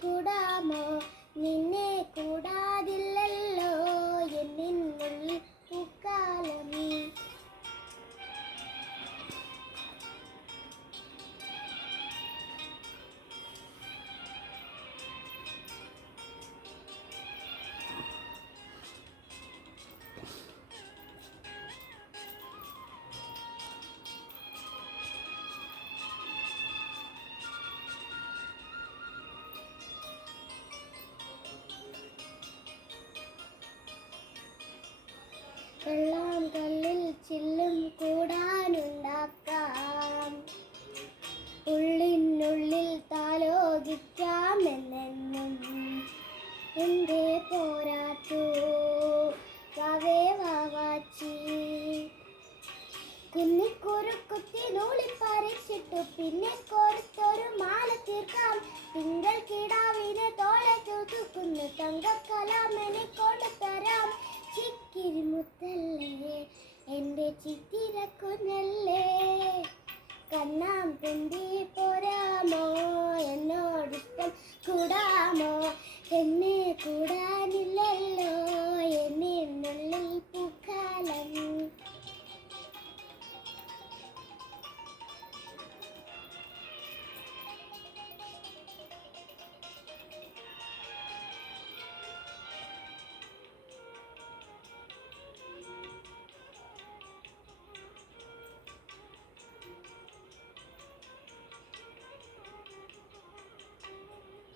കൂടാമോ? നിന്നെ കൂടാതില്ലല്ലോ എന്നിനുള്ളിൽ പൂക്കാലം. വെള്ളം കല്ലിൽ ചില്ലും കൂടാനുണ്ടാക്കാം, ഉള്ളിനുള്ളിൽ താലോകിക്കാമെന്നെന്നും. എന്തേ പോരാത്തു വാവേ വാവാച്ചി? കുന്നിക്കുറുക്കുത്തി നൂലിപ്പറിച്ചിട്ടു പിന്നെ കോർത്തൊരു മാല തീർക്കാം. തിങ്കൾ കിടാവിനെ തോളെ തൂക്കുന്നു, തങ്കക്കലാമനെ കൊണ്ടുതരാം. ചിക്കിരിമുത്തല്ലേ എൻ്റെ ചിത്തിരക്കുഞ്ഞല്ലേ, കണ്ണാം തുമ്പി പോരാമോ? എന്നോടിഷ്ടം കൂടാമോ? എന്നെ കൂടാനില്ലല്ലോ എന്നിനുള്ളിൽ പൂക്കാലം.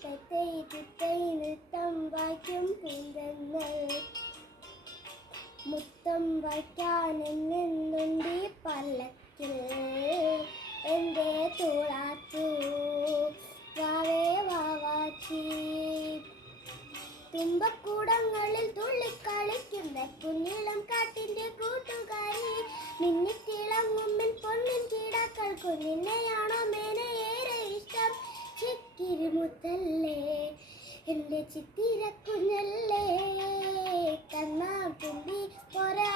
തത്തൈ തിത്തൈ നൃത്തം വായിക്കും പൂന്തങ്ങൾ, മുത്തം വായിക്കാനെന്നുണ്ടി പല്ലക്കിൽ. എൻ്റെ തൂളാത്തു വാവേ വാവാച്ചി? തുമ്പക്കൂടങ്ങളിൽ തുള്ളിക്കളിക്കുന്ന കുഞ്ഞിളം കാട്ടിൻ്റെ കൂട്ടുകാരി, മിന്നിത്തിളങ്ങും പൊന്നിൻ കിടാക്കൾക്കു നിന്നെയാണോ മേനയേറെ ഇഷ്ടം? ചിക്കിരിമുത്തല്ലേ എൻ്റെ ചിത്തിരക്കുഞ്ഞല്ലേ, കണ്ണാ തുമ്പി പോരാ